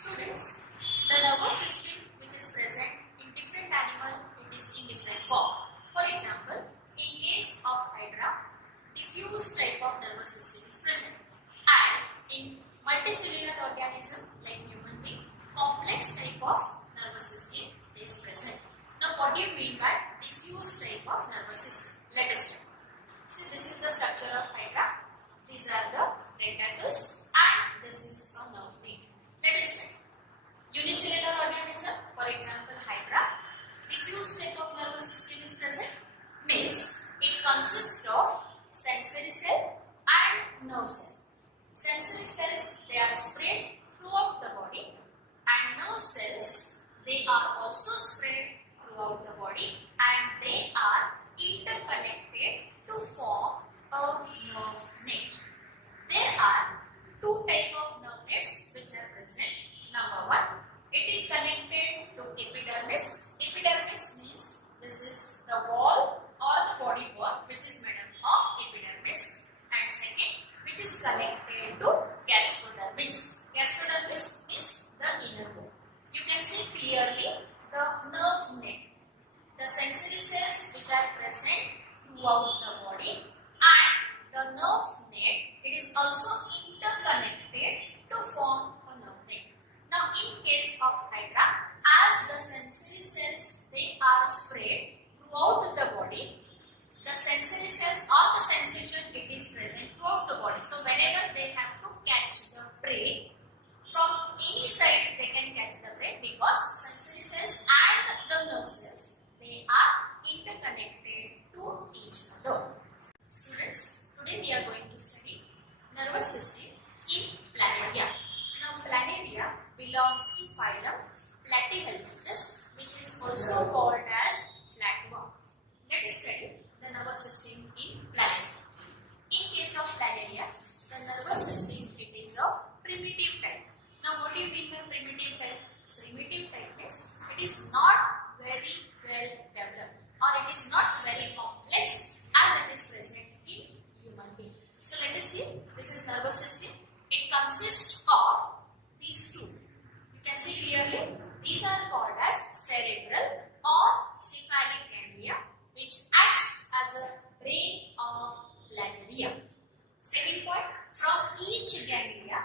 Students, the nervous system which is present in different animals, it is in different form. For example, in case of hydra, diffuse type of nervous system is present, and in multicellular organism like human being, complex type of nervous system is present. Now, what do you mean by diffuse type of nervous system? Let us start. See, this is the structure of hydra. These are the tentacles, and this is a nerve vein. Let us start. Unicellular organism, for example, hydra. Diffuse type of nervous system is present. Means it consists of sensory cell and nerve cell. Sensory cells, they are spread throughout the body, and nerve cells, they are also spread throughout the body, and they are interconnected to form a nerve net. There are two types of nerve nets which are present. Number one, it is connected to epidermis. Epidermis means this is the wall or the body wall which is made up of epidermis, and second, which is connected to gastrodermis. Gastrodermis means the inner wall. You can see clearly the nerve net, the sensory cells which are present throughout the body, and the nerve net, it is also interconnected to form a nerve net. Now, in case of hydra, as the sensory cells, they are spread throughout the body, the sensory cells or the sensation, it is present throughout the body. So, whenever they have to catch the prey, from any side they can catch the prey, because sensory cells and the nerve cells, they are interconnected to each other. Students, today we are going to study nervous system in planaria. Now, planaria belongs to phylum Platyhelminthes, which is also called as flatworm. Let's study the nervous system in planaria. In case of planaria, the nervous system, it is of primitive type. Now, what do you mean by primitive type? Primitive type means it is not very well developed, or it is not very complex as it is present in human being. So, let us see. This is nervous system. It consists of these two. You can see clearly. These are called as cerebral or cephalic ganglia, which acts as a brain of planaria. Second point, from each ganglia,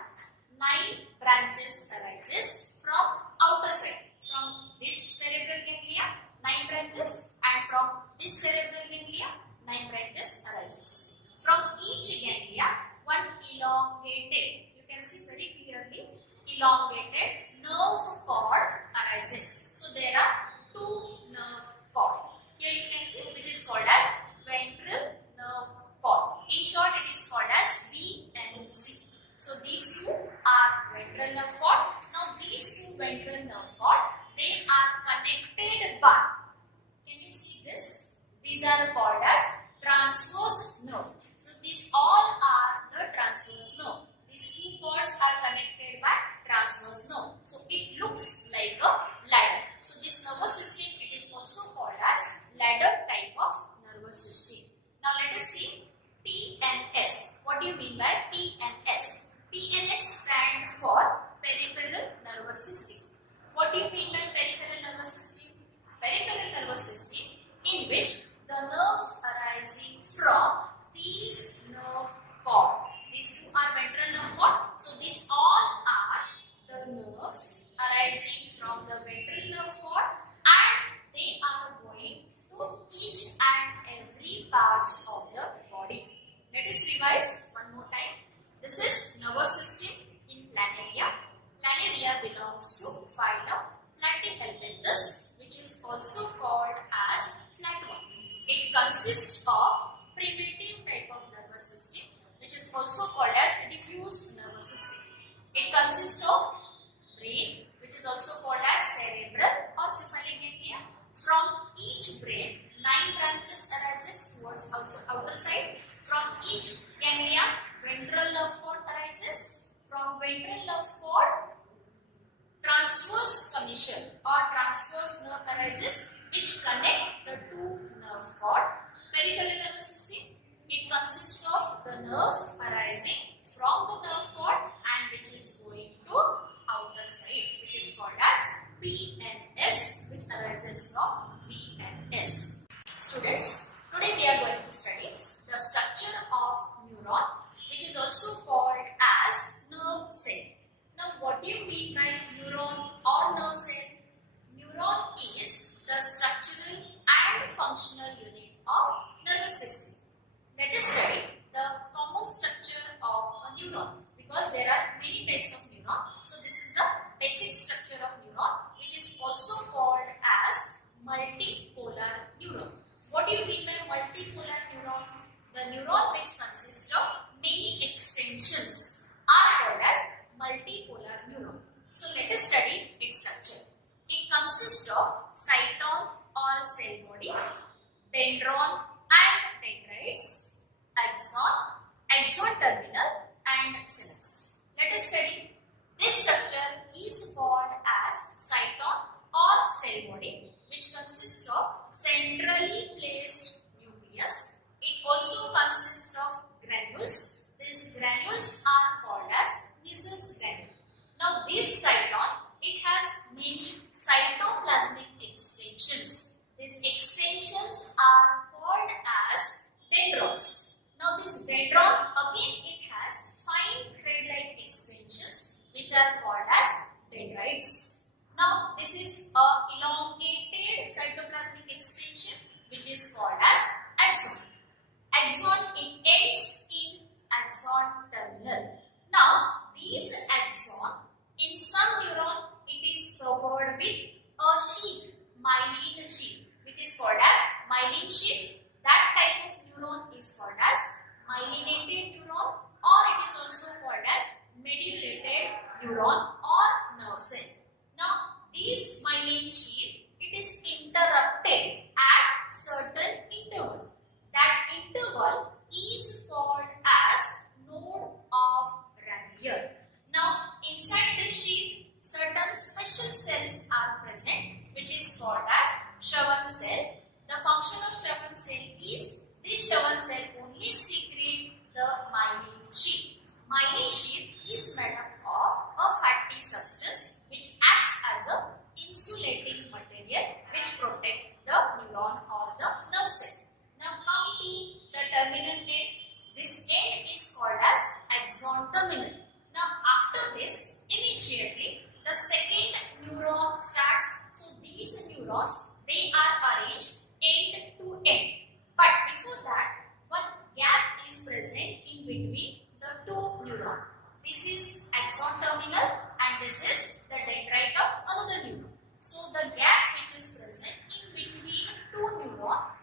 9 branches arises from outer side. From this cerebral ganglia, 9 branches, and from this cerebral ganglia, 9 branches arises. From each ganglia, one elongated, you can see very clearly, elongated nerve cord arises. So, there are 2 nerve cord. Here you can see, which is called as ventral nerve cord. In short, it is called as VNC. So, these 2 are ventral nerve cord. Now, these 2 ventral nerve cord, they are connected by, can you see this? These are called as transverse nerve. So, these all are the transverse nerve. These 2 cords are connected by transverse nerve. So, it looks like a ladder. So, this nervous system, it is also called as ladder type of nervous system. Now, let us see P and S. What do you mean by P and S? P and S stand for peripheral nervous system. What do you mean by peripheral nervous system? Peripheral nervous system in which the nerves arising from these nerve cord. These 2 are ventral nerve cord. So, these all are the nerves arising from the ventral nerve cord, and they are going to each and every part of the body. Let us revise one more time. This is nervous system in planaria. Planaria belongs to phylum Platyhelminthes, which is also called as flatworm. It consists of primitive type of nervous system, which is also called as diffuse nervous system. It consists of brain, which is also called as cerebral or cephalic ganglia. From each brain, 9 branches arises towards outer side. From each ganglia, ventral nerve cord arises. From ventral nerve cord, transverse commission or transverse nerve arises, which connect the 2 nerve cord. Peripheral nervous system, it consists of the nerves arising from the nerve cord and which is going to outer side. P and S, which arises from V and S. Students, today we are going to study the structure of neuron, which is also called as nerve cell. Now, what do you mean by neuron or nerve cell? Neuron is the structural and functional unit of nervous system. Let us study the common structure of a neuron, because there are many types of neuron. So this is the basic structure of neuron, which is also called as multipolar neuron. What do you mean by multipolar neuron? The neuron which consists of many extensions are called as multipolar neuron. So let us study its structure. It consists of cyton or cell body, dendron and dendrites, axon terminal and synapse. Let us study. This structure is called as cyton or cell body, which consists of centrally placed nucleus. It also consists of granules. These granules are called as Nissen's granule. Now this cyton, it has many cytoplasmic extensions. These extensions are called as dendrons. Now this dendron, again it has fine thread-like extensions which are called as dendrites. Now this is a elongated cytoplasmic extension which is called as axon. Axon, it ends in axon terminal. Now these axon, in some neuron it is covered with a sheath, myelin sheath, which is called as myelin sheath. That type of neuron is called as myelinated neuron, or it is also called as mediated neuron or nerve cell. Now this myelin sheath, it is interrupted at certain interval. That interval is called as node of Ranvier. Now inside the sheath, certain special cells are present, which is called as Schwann cell. The function of Schwann cell is this Schwann cell only secrete the myelin sheath. Myelin sheath is made up of a fatty substance which acts as a insulating material which protect the neuron or the nerve cell. Now come to the terminal end. This end is called as axon terminal. Now after this, immediately the second neuron starts. So these neurons, they are arranged end to end. But before that, one gap is present in between the two neurons. This is axon terminal and this is the dendrite of another neuron. So the gap which is present in between two neurons